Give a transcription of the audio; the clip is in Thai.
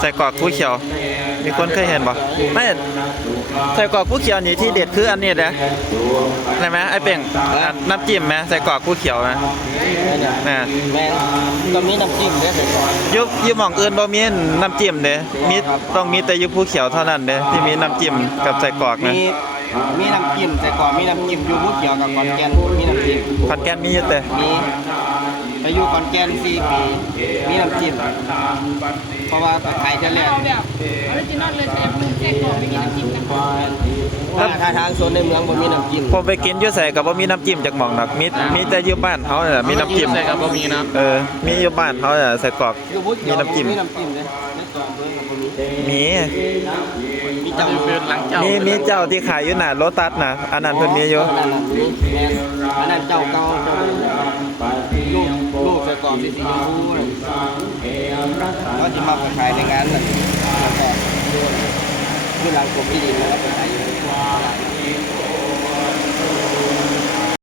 ใส่กรอกผู้เขียวมีคนเคยเห็นบ่ไม่ใส่กรอกผู้เขียวนี่ที่เด็ดคืออันนี้นะใช่ไหมไอ้เป่งน้ำจิ้มไหมใส่กรอกผู้เขียวไหมน่ะ แม่ก็มีน้ำจิ้มด้วยใส่ก่อน ยุบหม่องอื่นบ่มีน้ำจิ้มเด้มีต้องมีแต่ยุบผู้เขียวเท่านั้นเด้ที่มีน้ำจิ้มกับใส่กรอกนะมีน้ำจิ้มใส่ก่อนมีน้ำจิ้มอยู่ผู้เกี่ยวกับขอนแก่นมีน้ำจิ้ม ขอนแก่นมีอยู่แต่ มีไปอยู่ขอนแก่น4 ปีมีน้ำจิ้มเพราะว่าขายจะแรก เราแบบออริจินอลเลยใช้ปรุงแค่กรอบไม่มีน้ำจิ้มนะคะ ถ้าทางโซนในเมืองบ่มีน้ำจิ้ม ผมไปกินอยู่ใส่กับบ่มีน้ำจิ้มจากหม่องดอกมีแต่อยู่บ้านเฮาน่ะมีน้ำจิ้ม ใส่ครับบ่มีนะ มีอยู่บ้านเฮาน่ะใส่กรอก อยู่ผู้เกี่ยว มีน้ำจิ้ม มีน้ำจิ้มเลยในจอมด้วยบ่มี มี มีเจ้า อยู่เป็นหลังเจ้า มีเจ้าที่ขายอยู่หน้าโลตัสน่ะอันนั้นเพิ่นมีอยู่ อันนั้นอันนั้นเจ้าเก่าเจ้าลูกใส่กรอบสีชมพูเลยก็จะมาขายในงานน่ะแล้วก็ที่ร้านกบที่ดินแล้วก็ขายอยู่